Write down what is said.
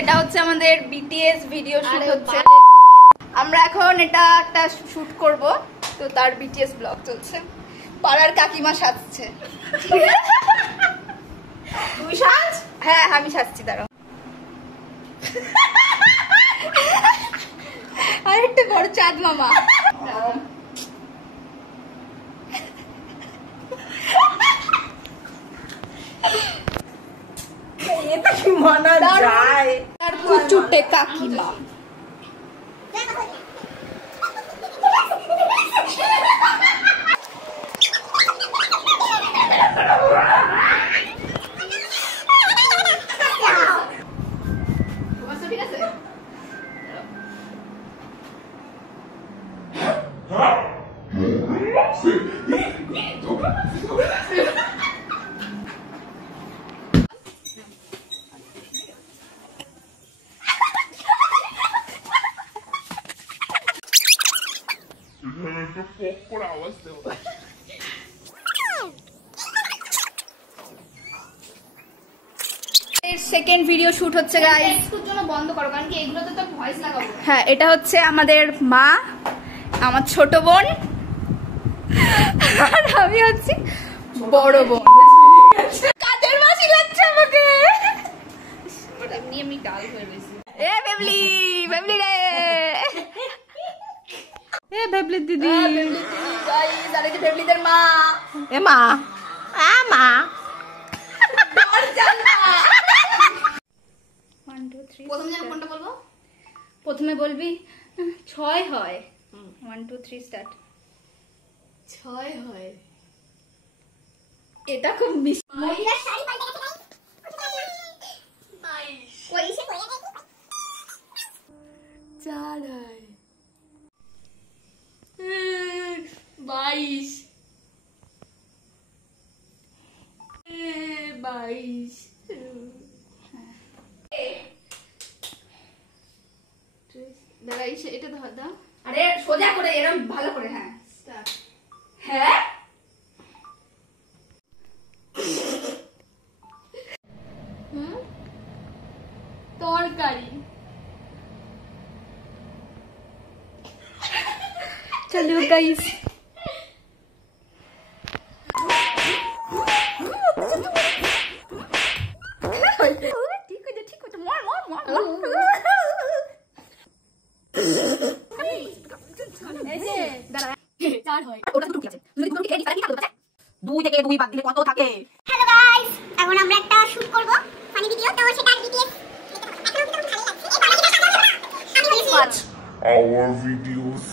এটা হচ্ছে আমাদের বিটিএস ভিডিও শুট হচ্ছে। আমরা এখন এটা একটা শুট করব, তো তার বিটিএস ব্লগ চলছে। পাড়ার কাকিমা সাজছে। তুই সাজ? হ্যাঁ আমি সাজছি, দাঁড়াও। আর একটা বড় চাঁদ মামা। এটা কি মানা যায়? আর কুচুটে কাকিমা। ঠিক আছে, সেকেন্ড ভিডিও শুট হচ্ছে গাইস। একটুর জন্য বন্ধ করো, কারণ কি এগুলোতে তো ভয়েস লাগাবো। হ্যাঁ, এটা হচ্ছে আমাদের মা, আমার ছোট বোন, আর আমি হচ্ছি বড় বোন। কাদের মাসি লাগছে আমাকে। এমনি আমি ডাল হয়ে গেছি। এ বেবলি, বেবলি রে, এ বেবলি দিদি, গাইস আর এই যে বেবলিদের মা। এ মা, আ মা, প্রথমে বলবি 6 হয়। 1 2 3 স্টার্ট। 6 হয়। এটা খুব মিস। মহিলার শাড়ি পাল্টে গেছে গাইস। কই এসে কই আছে? 4 হয়। 22 22 দাঁড়া, এটা ধর দাও। আরে সোজা করে, এরকম ভালো করে। হ্যাঁ স্টার্ট। হ্যাঁ তরকারি। চলো গাইস, ঠিক হয়েছে, ঠিক হয়েছে। মর মর মর মর। দুই থেকে দুই বাদ দিলে কত থাকে? হ্যালো গাইস, এখন আমরা একটা শুট করব ফানি ভিডিও, তো সেটা বিটিএস our videos.